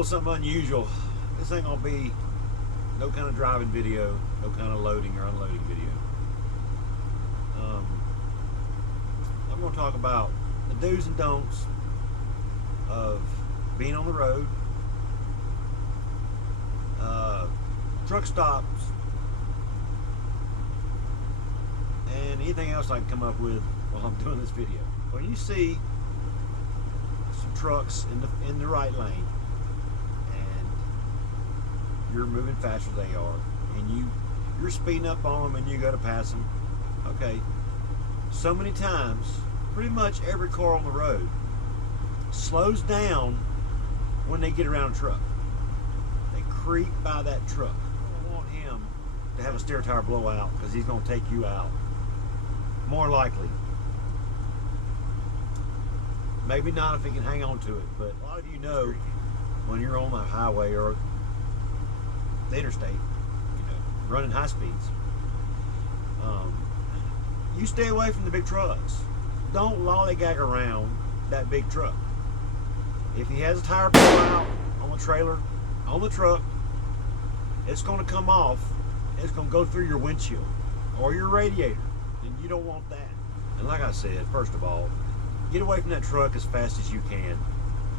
little something unusual. This ain't gonna be no kind of driving video, no kind of loading or unloading video. I'm gonna talk about the do's and don'ts of being on the road, truck stops, and anything else I can come up with while I'm doing this video. When you see some trucks in the right lane and you're moving faster than they are, and you're speeding up on them and you go to pass them, okay, so many times pretty much every car on the road slows down when they get around a truck. They creep by that truck. I don't want him to have a steer tire blowout because he's going to take you out. More likely. Maybe not if he can hang on to it, but a lot of you know when you're on the highway or the interstate, running high speeds, you stay away from the big trucks. Don't lollygag around that big truck. If he has a tire blowout on the trailer, on the truck, it's going to come off. It's going to go through your windshield or your radiator, and you don't want that. And like I said, first of all, get away from that truck as fast as you can.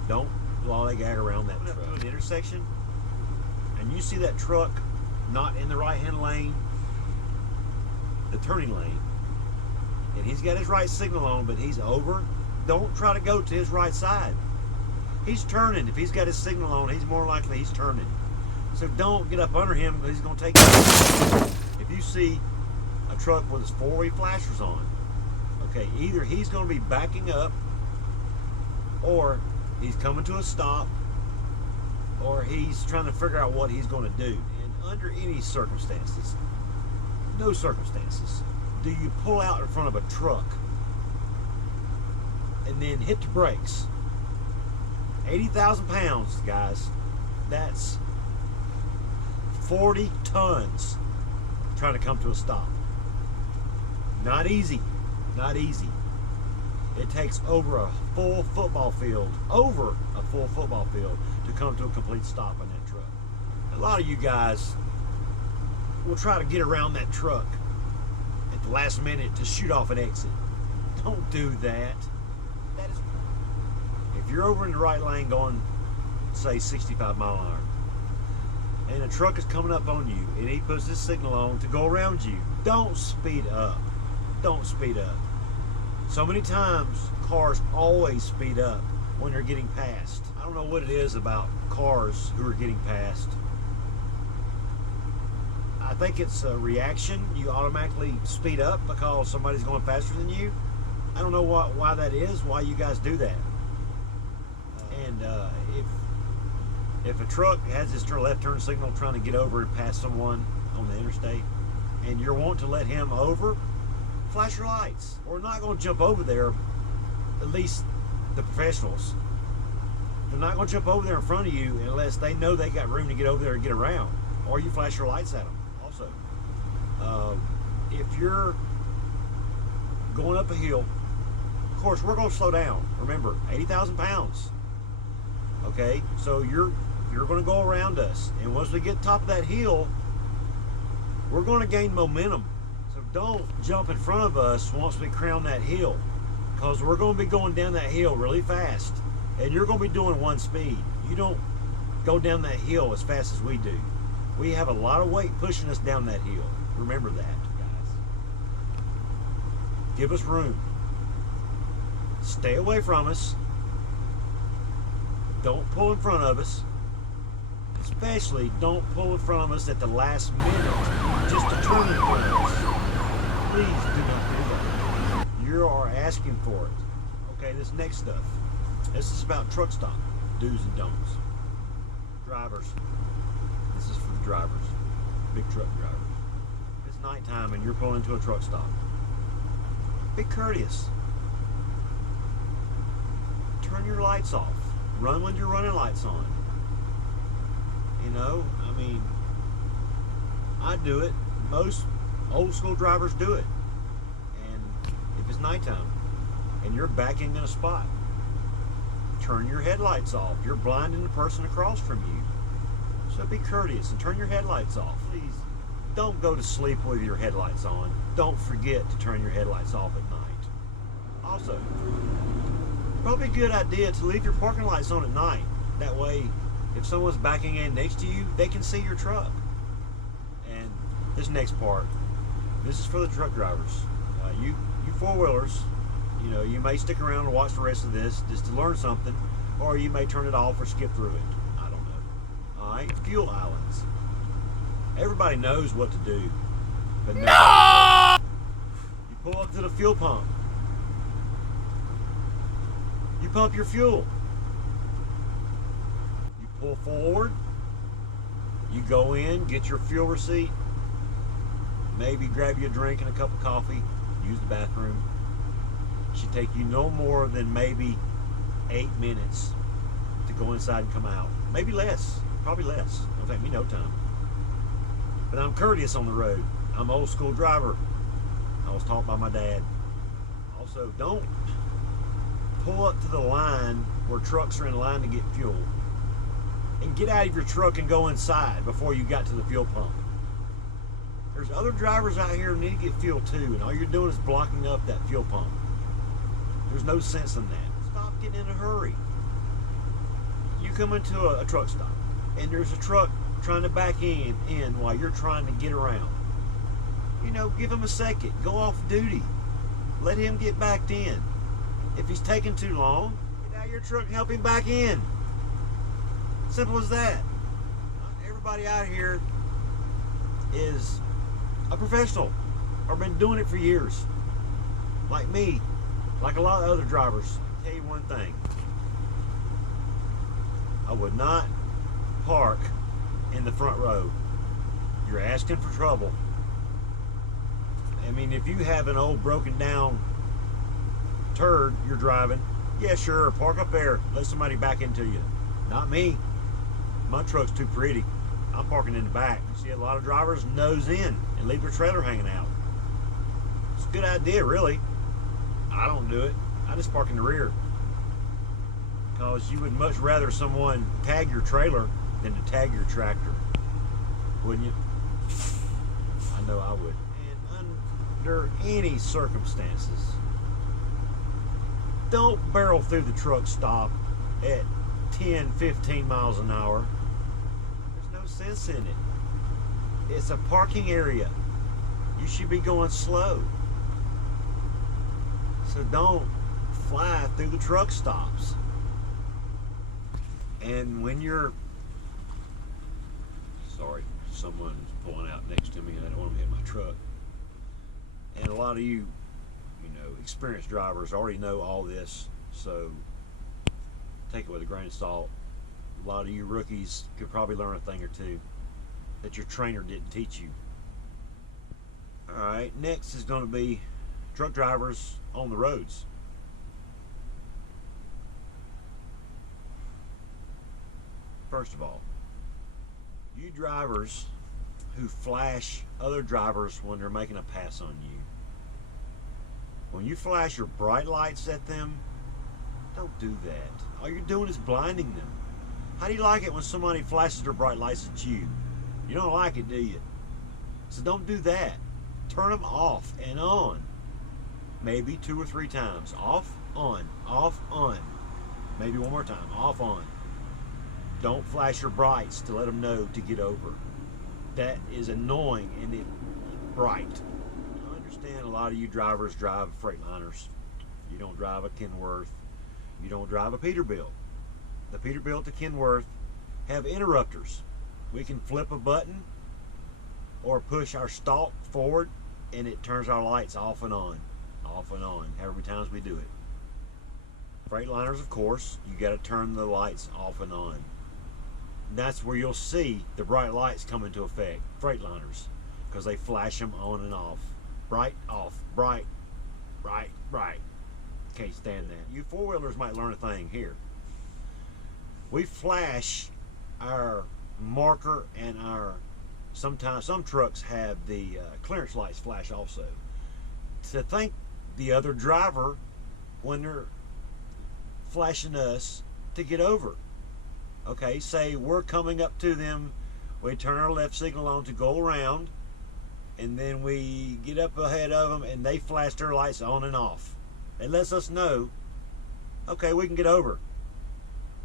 Don't lollygag around that truck. To an intersection, and you see that truck not in the right-hand lane, the turning lane, and he's got his right signal on, but he's over, don't try to go to his right side. He's turning. If he's got his signal on, he's more likely he's turning. So don't get up under him because he's going to take you. If you see a truck with his four-way flashers on, okay, either he's going to be backing up, or he's coming to a stop, or he's trying to figure out what he's going to do. And under any circumstances, no circumstances, do you pull out in front of a truck and then hit the brakes. 80,000 pounds, guys. That's 40 tons trying to come to a stop. Not easy. Not easy. It takes over a full football field to come to a complete stop in that truck. A lot of you guys will try to get around that truck at the last minute to shoot off an exit. Don't do that. If you're over in the right lane going, say, 65 mile an hour, and a truck is coming up on you and he puts his signal on to go around you, don't speed up. Don't speed up. So many times cars always speed up when they're getting passed. I don't know what it is about cars who are getting passed. I think it's a reaction. You automatically speed up because somebody's going faster than you. I don't know why that is, why you guys do that. And if a truck has his left turn signal trying to get over and pass someone on the interstate, and you're wanting to let him over, flash your lights. We're not going to jump over there, at least the professionals. They're not going to jump over there in front of you unless they know they got room to get over there and get around. Or you flash your lights at them also. If you're going up a hill, of course, we're going to slow down. Remember, 80,000 pounds. Okay, so you're going to go around us. And once we get top of that hill, we're going to gain momentum. So don't jump in front of us once we crown that hill, because we're going to be going down that hill really fast, and you're going to be doing one speed. You don't go down that hill as fast as we do. We have a lot of weight pushing us down that hill. Remember that, guys. Give us room. Stay away from us. Don't pull in front of us. Especially don't pull in front of us at the last minute just to turn in front of us. Please do not do that. You are asking for it. Okay, this next stuff. This is about truck stop do's and don'ts. Drivers. This is for the drivers. Big truck drivers. It's nighttime and you're pulling into a truck stop. Be courteous. Turn your lights off. Run when your running lights on. You know, I mean, I do it. Most old school drivers do it. And if it's nighttime and you're backing in a spot, turn your headlights off. You're blinding the person across from you. So be courteous and turn your headlights off. Please don't go to sleep with your headlights on. Don't forget to turn your headlights off at night. Also, probably a good idea to leave your parking lights on at night. That way, if someone's backing in next to you, they can see your truck. And this next part, this is for the truck drivers. You four-wheelers, you may stick around and watch the rest of this just to learn something, or you may turn it off or skip through it. I don't know. All right, fuel islands. Everybody knows what to do, but no! You pull up to the fuel pump. You pump your fuel. You pull forward. You go in, get your fuel receipt. Maybe grab you a drink and a cup of coffee. Use the bathroom. Should take you no more than maybe 8 minutes to go inside and come out. Maybe less. Probably less. It'll take me no time. But I'm courteous on the road. I'm an old school driver. I was taught by my dad. Also, don't pull up to the line where trucks are in line to get fuel and get out of your truck and go inside before you got to the fuel pump. There's other drivers out here who need to get fuel too, and all you're doing is blocking up that fuel pump. There's no sense in that. Stop getting in a hurry. You come into a truck stop, and there's a truck trying to back in while you're trying to get around. Give him a second. Go off duty. Let him get backed in. If he's taking too long, get out of your truck and help him back in. Simple as that. Not everybody out here is a professional or been doing it for years. Like me, like a lot of other drivers. I'll tell you one thing. I would not park in the front row. You're asking for trouble. I mean, if you have an old broken down turd you're driving, yeah, sure, park up there, let somebody back into you. Not me. My truck's too pretty. I'm parking in the back. You see a lot of drivers nose in and leave their trailer hanging out. It's a good idea, really. I don't do it. I just park in the rear. Because you would much rather someone tag your trailer than to tag your tractor. Wouldn't you? I know I would. And under any circumstances, don't barrel through the truck stop at 10, 15 miles an hour. There's no sense in it. It's a parking area. You should be going slow. So don't fly through the truck stops. And when you're... Sorry, someone's pulling out next to me and I don't want to hit my truck. And a lot of you, experienced drivers already know all this, so take it with a grain of salt. A lot of you rookies could probably learn a thing or two that your trainer didn't teach you. Alright, next is going to be truck drivers on the roads. First of all, you drivers who flash other drivers when they're making a pass on you. When you flash your bright lights at them, don't do that. All you're doing is blinding them. How do you like it when somebody flashes their bright lights at you? You don't like it, do you? So don't do that. Turn them off and on. Maybe 2 or 3 times. Off, on, off, on. Maybe one more time. Off, on. Don't flash your brights to let them know to get over. That is annoying and it's bright. I understand a lot of you drivers drive Freightliners. You don't drive a Kenworth. You don't drive a Peterbilt. The Peterbilt to Kenworth have interrupters. We can flip a button or push our stalk forward and it turns our lights off and on, however many times we do it. Freightliners, of course, you got to turn the lights off and on. That's where you'll see the bright lights come into effect. Freightliners, because they flash them on and off. Bright, off, bright, bright, bright. Can't stand that. You four-wheelers might learn a thing here. We flash our marker and sometimes some trucks have the clearance lights flash also. To thank the other driver when they're flashing us to get over. Okay, say we're coming up to them, we turn our left signal on to go around, and then we get up ahead of them and they flash their lights on and off. It lets us know, okay, we can get over.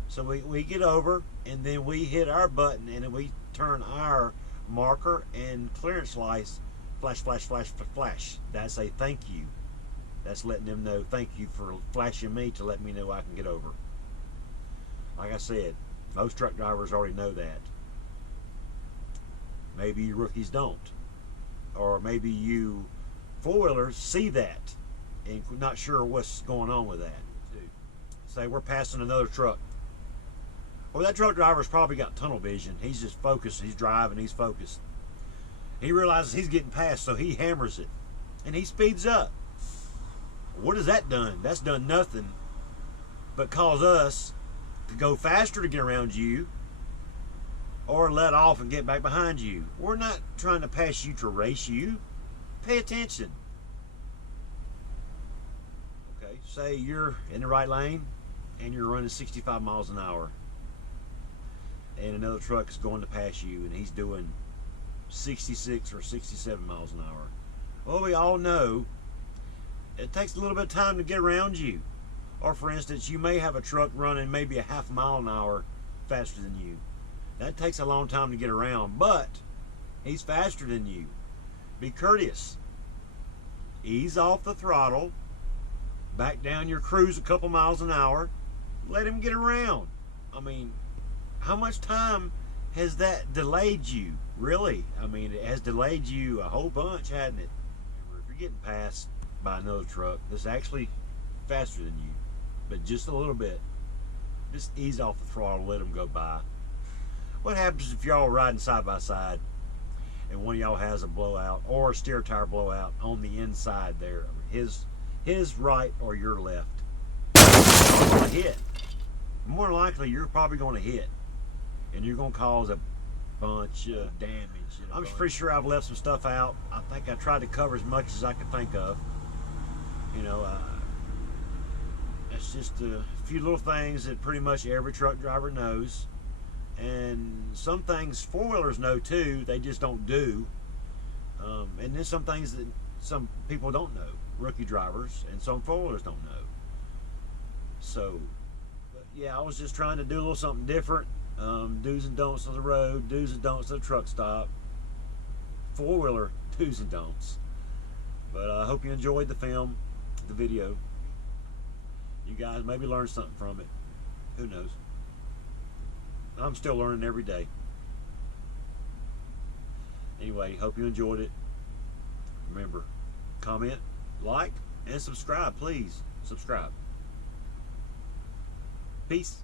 So we get over, and then we hit our button, and then we turn our marker and clearance lights flash, flash, flash, flash. That's a thank you. That's letting them know, thank you for flashing me to let me know I can get over. Like I said, most truck drivers already know that. Maybe you rookies don't. Or maybe you four-wheelers see that and not sure what's going on with that. Say we're passing another truck. Well, that truck driver's probably got tunnel vision. He's just focused. He's driving. He's focused. He realizes he's getting passed, so he hammers it. And he speeds up. What has that done? That's done nothing but cause us to go faster to get around you or let off and get back behind you. We're not trying to pass you to race you. Pay attention. Okay, say you're in the right lane and you're running 65 miles an hour. And another truck is going to pass you and he's doing 66 or 67 miles an hour. Well, we all know it takes a little bit of time to get around you. Or for instance, you may have a truck running maybe a half mile an hour faster than you. That takes a long time to get around, but he's faster than you. Be courteous. Ease off the throttle. Back down your cruise a couple miles an hour. Let him get around. I mean, how much time has that delayed you? Really? I mean, it has delayed you a whole bunch, hasn't it? If you're getting passed by another truck that's actually faster than you, but just a little bit, just ease off the throttle, let them go by. What happens if y'all are riding side by side and one of y'all has a blowout or a steer tire blowout on the inside there, his right or your left? You're going to hit. More than likely, you're probably going to hit, and you're going to cause a bunch of damage. I'm pretty sure I've left some stuff out. I think I tried to cover as much as I could think of. You know, it's just a few little things that pretty much every truck driver knows. And some things four-wheelers know too, they just don't do. And then some things that some people don't know, rookie drivers, and some four-wheelers don't know. So, but yeah, I was just trying to do a little something different. Do's and don'ts of the road, do's and don'ts of the truck stop. Four-wheeler do's and don'ts. But I hope you enjoyed the film, the video. You guys maybe learned something from it. Who knows? I'm still learning every day. Anyway, hope you enjoyed it. Remember, comment, like, and subscribe, please. Subscribe. Peace.